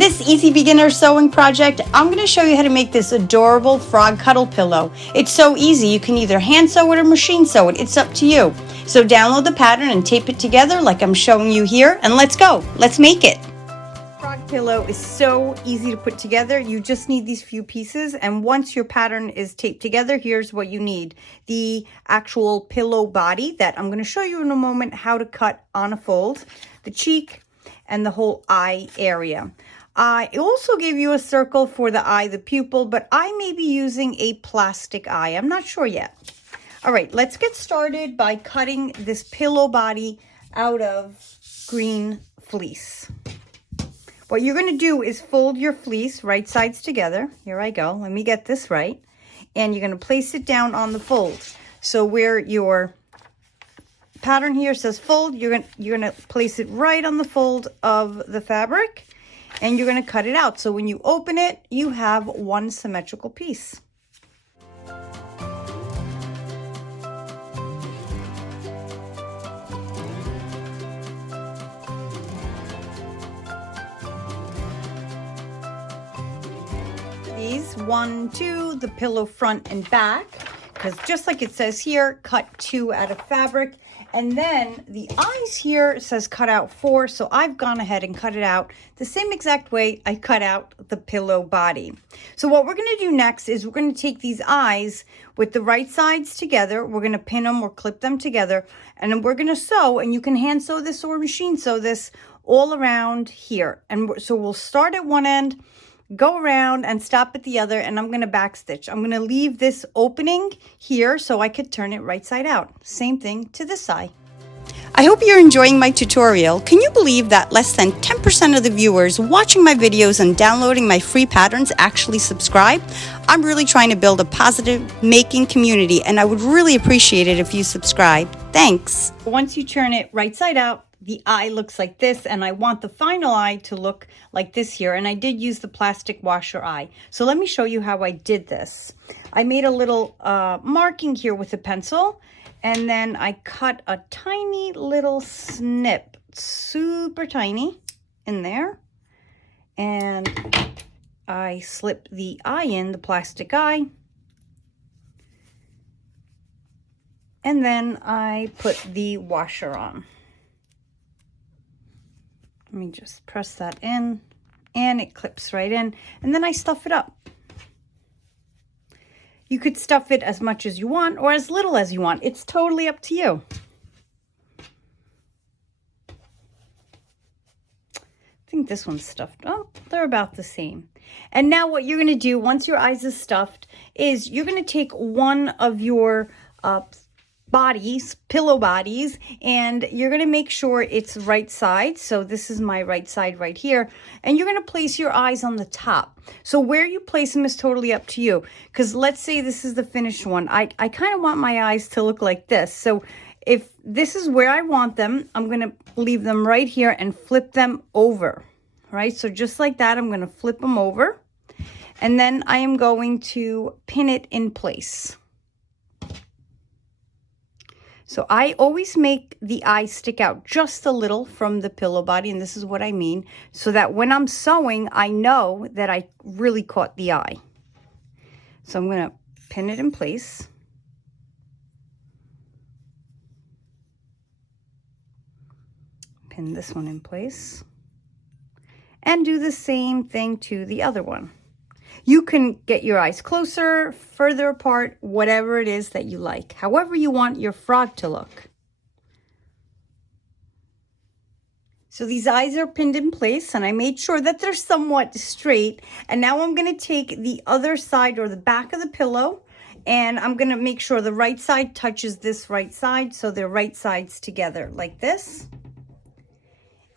In this easy beginner sewing project, I'm going to show you how to make this adorable frog cuddle pillow. It's so easy, you can either hand sew it or machine sew it, it's up to you. So download the pattern and tape it together like I'm showing you here, and let's go, let's make it. Frog pillow is so easy to put together. You just need these few pieces, and once your pattern is taped together, here's what you need. The actual pillow body that I'm going to show you in a moment how to cut on a fold, the cheek, and the whole eye area. I also gave you a circle for the eye, the pupil, but I may be using a plastic eye. I'm not sure yet. All right, let's get started by cutting this pillow body out of green fleece. What you're going to do is fold your fleece right sides together. Here I go. Let me get this right. And you're going to place it down on the fold. So where your pattern here says fold, you're going to place it right on the fold of the fabric, and you're going to cut it out. So when you open it, you have one symmetrical piece. These 1, 2, the pillow front and back, because just like it says here, cut 2 out of fabric. And then the eyes here says cut out 4, so I've gone ahead and cut it out the same exact way I cut out the pillow body. So what we're going to do next is we're going to take these eyes with the right sides together. We're going to pin them or clip them together, and then we're going to sew, and you can hand sew this or machine sew this all around here. And so we'll start at one end, go around and stop at the other, and I'm going to back stitch. I'm going to leave this opening here so I could turn it right side out. Same thing to this side. I hope you're enjoying my tutorial. Can you believe that less than 10% of the viewers watching my videos and downloading my free patterns actually subscribe? I'm really trying to build a positive making community, and I would really appreciate it if you subscribe. Thanks. Once you turn it right side out, the eye looks like this, and I want the final eye to look like this here, and I did use the plastic washer eye. So let me show you how I did this. I made a little marking here with a pencil, and then I cut a tiny little snip, super tiny, in there, and I slipped the eye in, the plastic eye, and then I put the washer on. Let me just press that in, and it clips right in, and then I stuff it up. You could stuff it as much as you want or as little as you want. It's totally up to you. I think this one's stuffed. Oh, they're about the same. And now what you're going to do once your eyes are stuffed is you're going to take one of your bodies, pillow bodies, and you're going to make sure it's right side. So this is my right side right here, and you're going to place your eyes on the top. So where you place them is totally up to you, because let's say this is the finished one. I kind of want my eyes to look like this. So if this is where I want them, I'm going to leave them right here and flip them over, right? So just like that, I'm going to flip them over, and then I am going to pin it in place. So I always make the eye stick out just a little from the pillow body, and this is what I mean, so that when I'm sewing, I know that I really caught the eye. So I'm going to pin it in place. Pin this one in place. And do the same thing to the other one. You can get your eyes closer, further apart, whatever it is that you like, however you want your frog to look. So these eyes are pinned in place, and I made sure that they're somewhat straight. And now I'm going to take the other side or the back of the pillow, and I'm going to make sure the right side touches this right side, so they're right sides together like this.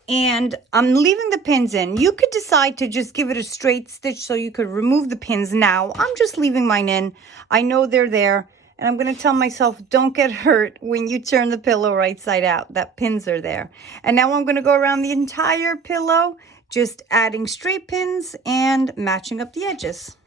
And I'm leaving the pins in. You could decide to just give it a straight stitch so you could remove the pins now. I'm just leaving mine in. I know they're there, and I'm going to tell myself, don't get hurt when you turn the pillow right side out, that pins are there. And now I'm going to go around the entire pillow, just adding straight pins and matching up the edges.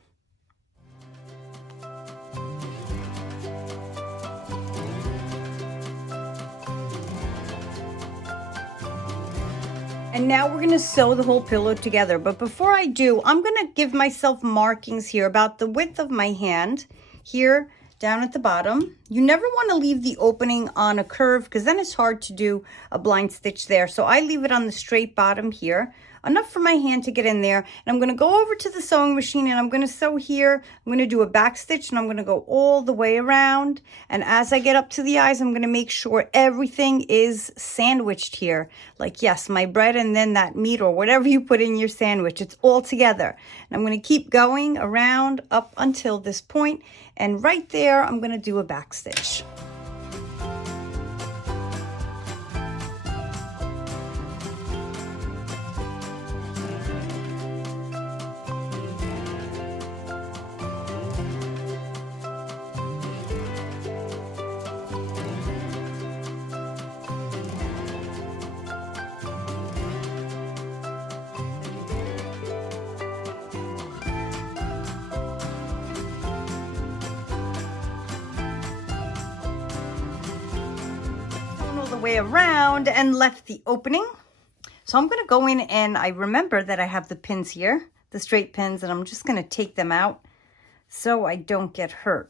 And now we're gonna sew the whole pillow together. But before I do, I'm gonna give myself markings here about the width of my hand here down at the bottom. You never wanna leave the opening on a curve because then it's hard to do a blind stitch there. So I leave it on the straight bottom here, enough for my hand to get in there. And I'm gonna go over to the sewing machine and I'm gonna sew here. I'm gonna do a back stitch and I'm gonna go all the way around. And as I get up to the eyes, I'm gonna make sure everything is sandwiched here. Like, yes, my bread and then that meat or whatever you put in your sandwich, it's all together. And I'm gonna keep going around up until this point. And right there, I'm gonna do a back stitch. The way around and left the opening. So I'm going to go in and I remember that I have the pins here, the straight pins, and I'm just going to take them out so I don't get hurt.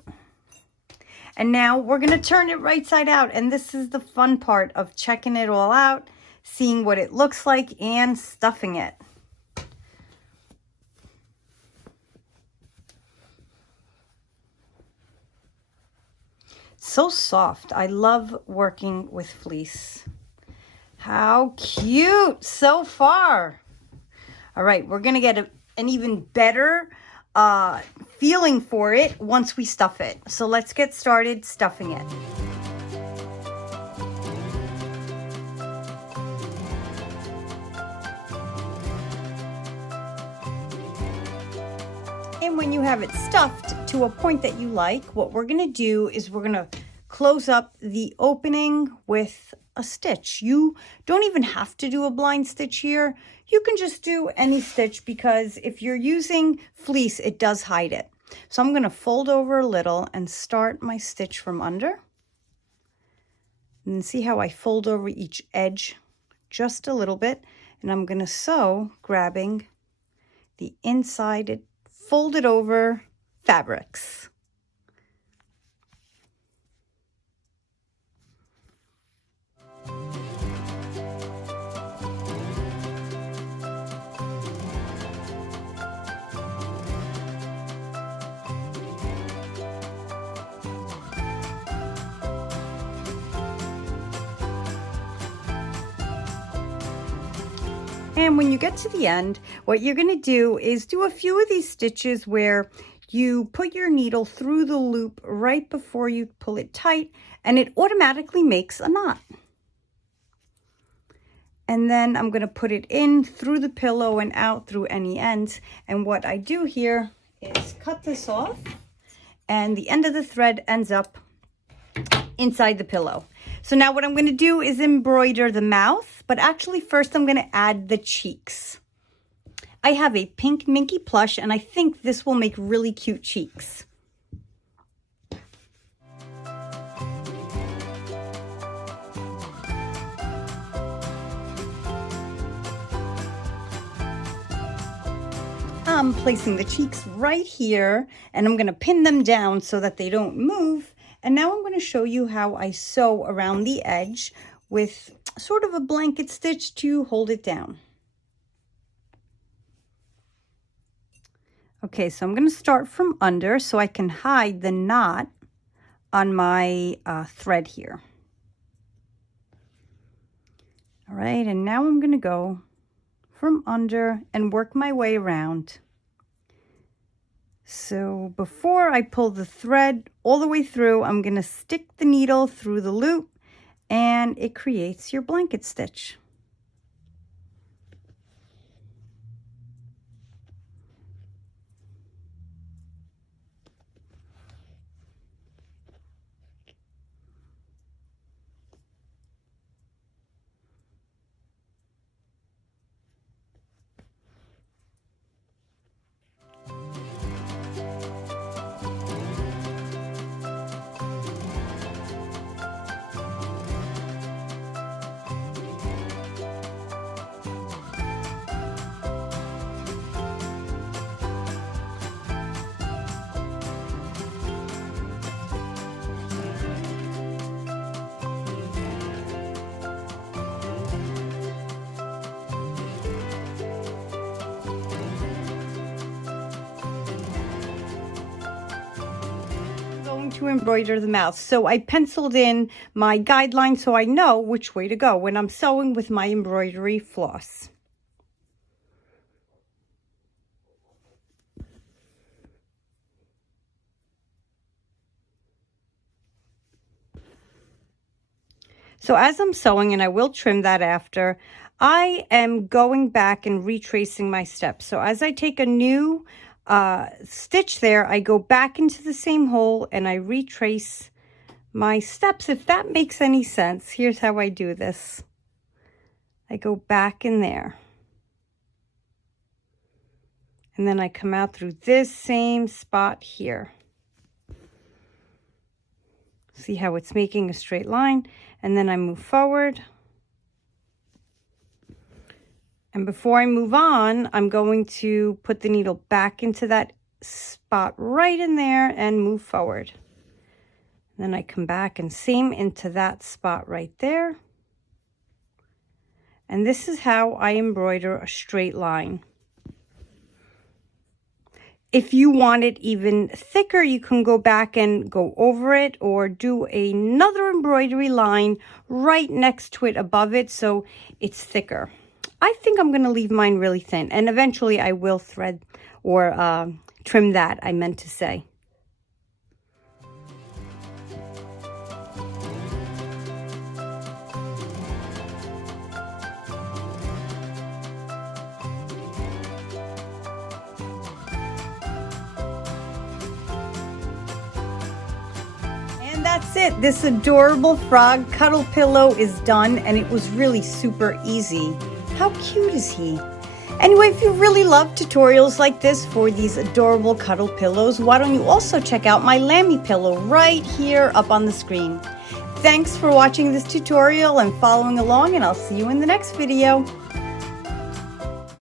And now we're going to turn it right side out. And this is the fun part of checking it all out, seeing what it looks like and stuffing it. So soft. I love working with fleece. How cute so far. All right, we're gonna get an even better feeling for it once we stuff it. So let's get started stuffing it. And when you have it stuffed to a point that you like, what we're gonna do is we're gonna close up the opening with a stitch. You don't even have to do a blind stitch here. You can just do any stitch because if you're using fleece, it does hide it. So I'm gonna fold over a little and start my stitch from under. And see how I fold over each edge just a little bit. And I'm gonna sew grabbing the inside folded over fabrics. And when you get to the end, what you're going to do is do a few of these stitches where you put your needle through the loop right before you pull it tight, and it automatically makes a knot. And then I'm going to put it in through the pillow and out through any ends. And what I do here is cut this off, and the end of the thread ends up inside the pillow. So now what I'm going to do is embroider the mouth, but actually first I'm going to add the cheeks. I have a pink Minky plush, and I think this will make really cute cheeks. I'm placing the cheeks right here, and I'm going to pin them down so that they don't move. And now I'm going to show you how I sew around the edge with sort of a blanket stitch to hold it down. Okay, so I'm going to start from under so I can hide the knot on my thread here. All right, and now I'm going to go from under and work my way around. So before I pull the thread all the way through, I'm going to stick the needle through the loop, and it creates your blanket stitch. to embroider the mouth. So I penciled in my guidelines so I know which way to go when I'm sewing with my embroidery floss. So as I'm sewing, and I will trim that after, I am going back and retracing my steps. So as I take a new stitch there, I go back into the same hole and I retrace my steps, if that makes any sense. Here's how I do this. I go back in there. And then I come out through this same spot here. See how it's making a straight line? And then I move forward. And before I move on, I'm going to put the needle back into that spot right in there and move forward. Then I come back and same into that spot right there. And this is how I embroider a straight line. If you want it even thicker, you can go back and go over it or do another embroidery line right next to it above it so it's thicker. I think I'm going to leave mine really thin, and eventually I will thread or trim that, I meant to say. And that's it. This adorable frog cuddle pillow is done, and it was really super easy. How cute is he? Anyway, if you really love tutorials like this for these adorable cuddle pillows, why don't you also check out my Lammy pillow right here up on the screen. Thanks for watching this tutorial and following along, and I'll see you in the next video.